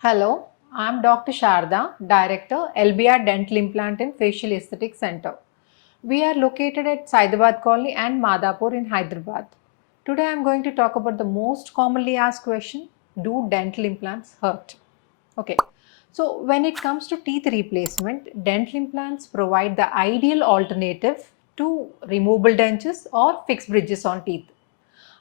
Hello, I'm Dr. Sharada, Director, LBR Dental Implant and Facial Aesthetics Center. We are located at Hyderabad Colony and Madhapur in Hyderabad. Today I'm going to talk about the most commonly asked question: do dental implants hurt? Okay, so when it comes to teeth replacement, dental implants provide the ideal alternative to removable dentures or fixed bridges on teeth.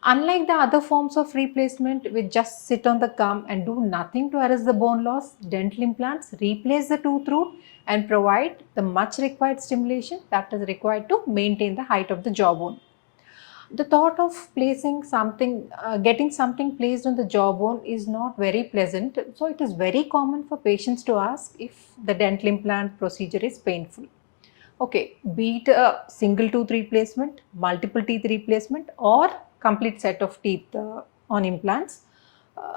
Unlike the other forms of replacement which just sit on the gum and do nothing to arrest the bone loss, dental implants replace the tooth root and provide the much required stimulation that is required to maintain the height of the jawbone. The thought of getting something placed on the jawbone is not very pleasant, so it is very common for patients to ask if the dental implant procedure is painful. Okay, be it a single tooth replacement, multiple teeth replacement, or complete set of teeth on implants,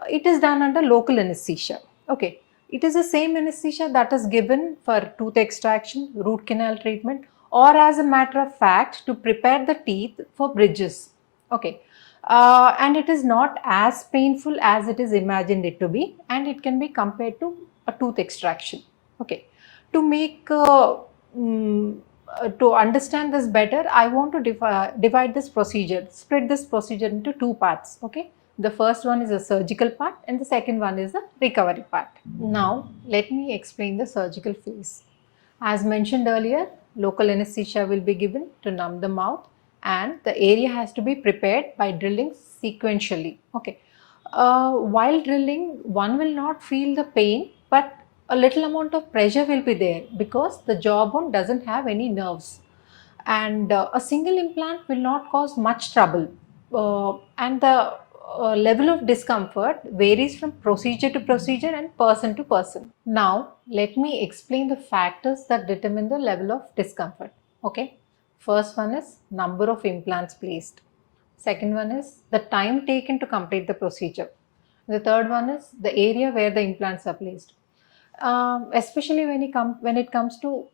it is done under local anesthesia. Okay, it is the same anesthesia that is given for tooth extraction, root canal treatment, or as a matter of fact, to prepare the teeth for bridges. Okay, and it is not as painful as it is imagined it to be, and it can be compared to a tooth extraction. Okay, to make to understand this better, I want to divide this procedure, split this procedure into two parts. Okay, the first one is a surgical part, and the second one is the recovery part. Now, let me explain the surgical phase. As mentioned earlier, local anesthesia will be given to numb the mouth, and the area has to be prepared by drilling sequentially. Okay. While drilling, one will not feel the pain, but a little amount of pressure will be there because the jawbone doesn't have any nerves, and a single implant will not cause much trouble, and the level of discomfort varies from procedure to procedure and person to person. Now let me explain the factors that determine the level of discomfort. Okay, first one is number of implants placed, second one is the time taken to complete the procedure, the third one is the area where the implants are placed. Especially when it comes to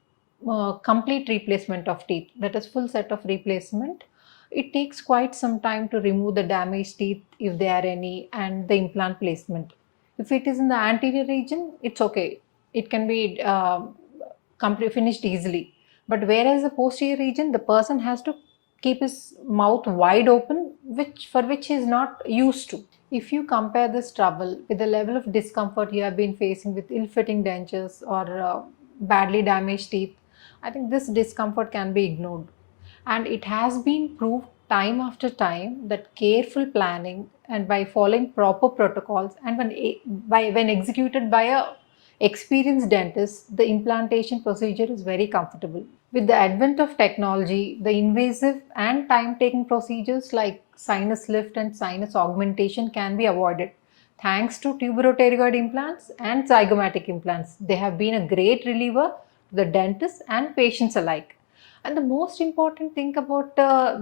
complete replacement of teeth, that is full set of replacement, it takes quite some time to remove the damaged teeth if there are any, and the implant placement. If it is in the anterior region, it's okay, it can be finished easily. But whereas the posterior region, the person has to keep his mouth wide open, which he is not used to. If you compare this trouble with the level of discomfort you have been facing with ill-fitting dentures or badly damaged teeth, I think this discomfort can be ignored. And it has been proved time after time that careful planning and by following proper protocols and when executed by a experienced dentist, the implantation procedure is very comfortable. With the advent of technology, the invasive and time-taking procedures like sinus lift and sinus augmentation can be avoided. Thanks to tuberopterygoid implants and zygomatic implants, they have been a great reliever to the dentists and patients alike. And the most important thing about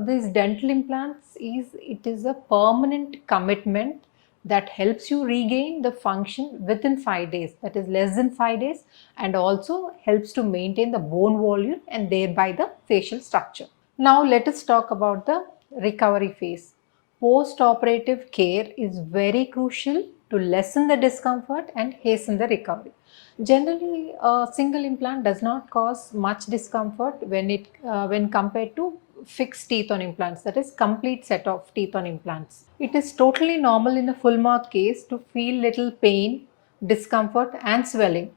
these dental implants is it is a permanent commitment that helps you regain the function within 5 days, that is less than 5 days, and also helps to maintain the bone volume and thereby the facial structure. Now let us talk about the recovery phase. Post-operative care is very crucial to lessen the discomfort and hasten the recovery. Generally, a single implant does not cause much discomfort when compared to fixed teeth on implants, that is complete set of teeth on implants. It is totally normal in a full mouth case to feel little pain, discomfort and swelling,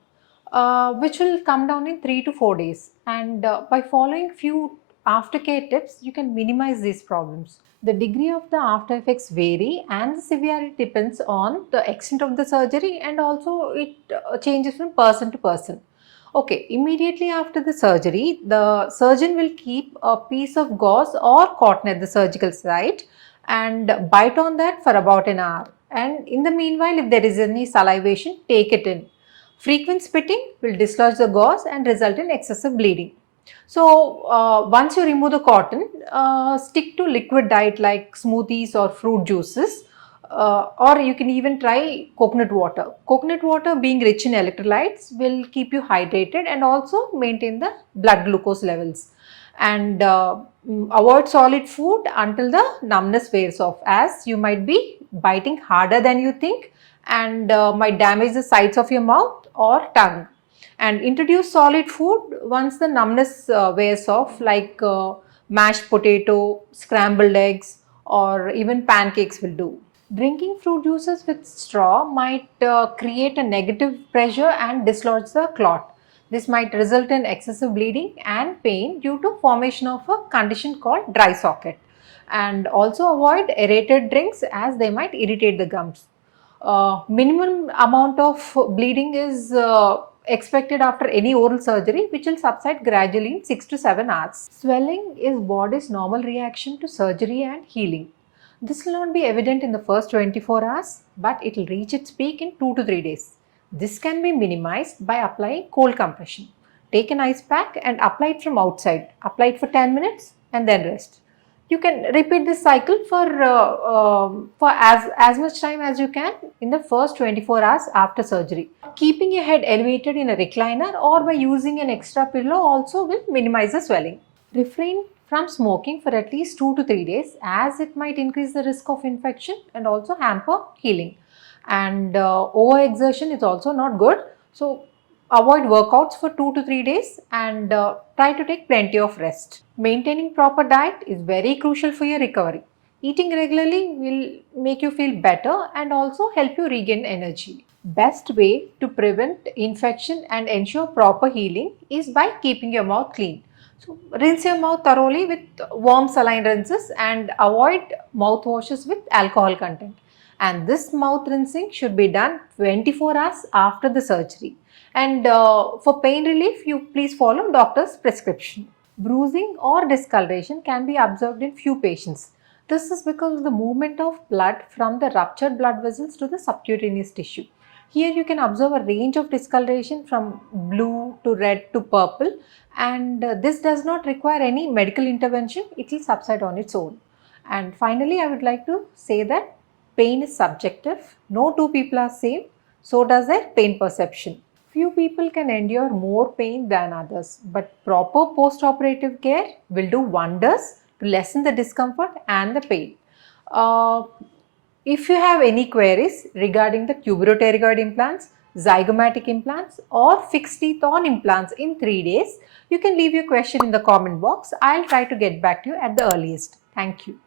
which will come down in 3 to 4 days. And by following few aftercare tips, you can minimize these problems. The degree of the after effects vary and the severity depends on the extent of the surgery, and also it changes from person to person. Okay, immediately after the surgery, the surgeon will keep a piece of gauze or cotton at the surgical site and bite on that for about an hour. And in the meanwhile, if there is any salivation, take it in. Frequent spitting will dislodge the gauze and result in excessive bleeding. So, once you remove the cotton, stick to liquid diet like smoothies or fruit juices, or you can even try coconut water. Coconut water, being rich in electrolytes, will keep you hydrated and also maintain the blood glucose levels. And avoid solid food until the numbness wears off, as you might be biting harder than you think, and might damage the sides of your mouth or tongue. And introduce solid food once the numbness wears off, like mashed potato, scrambled eggs, or even pancakes will do. Drinking fruit juices with straw might create a negative pressure and dislodge the clot. This might result in excessive bleeding and pain due to formation of a condition called dry socket. And also avoid aerated drinks as they might irritate the gums. Minimum amount of bleeding is expected after any oral surgery, which will subside gradually in 6 to 7 hours. Swelling is body's normal reaction to surgery and healing. This will not be evident in the first 24 hours, but it will reach its peak in 2 to 3 days. This can be minimized by applying cold compression. Take an ice pack and apply it from outside. Apply it for 10 minutes and then rest. You can repeat this cycle for as much time as you can in the first 24 hours after surgery. Keeping your head elevated in a recliner or by using an extra pillow also will minimize the swelling. Refrain from smoking for at least 2 to 3 days, as it might increase the risk of infection and also hamper healing. And overexertion is also not good. So avoid workouts for 2 to 3 days and try to take plenty of rest. Maintaining proper diet is very crucial for your recovery. Eating regularly will make you feel better and also help you regain energy. Best way to prevent infection and ensure proper healing is by keeping your mouth clean. So rinse your mouth thoroughly with warm saline rinses and avoid mouthwashes with alcohol content. And this mouth rinsing should be done 24 hours after the surgery. And for pain relief, you please follow doctor's prescription. Bruising or discoloration can be observed in few patients. This is because of the movement of blood from the ruptured blood vessels to the subcutaneous tissue. Here you can observe a range of discoloration from blue to red to purple, and this does not require any medical intervention. It will subside on its own. And finally, I would like to say that pain is subjective. No two people are same. So does their pain perception. Few people can endure more pain than others, but proper post-operative care will do wonders to lessen the discomfort and the pain. Uh, if you have any queries regarding the tuberopterygoid implants, zygomatic implants, or fixed teeth on implants in 3 days, you can leave your question in the comment box. I'll try to get back to you at the earliest. Thank you.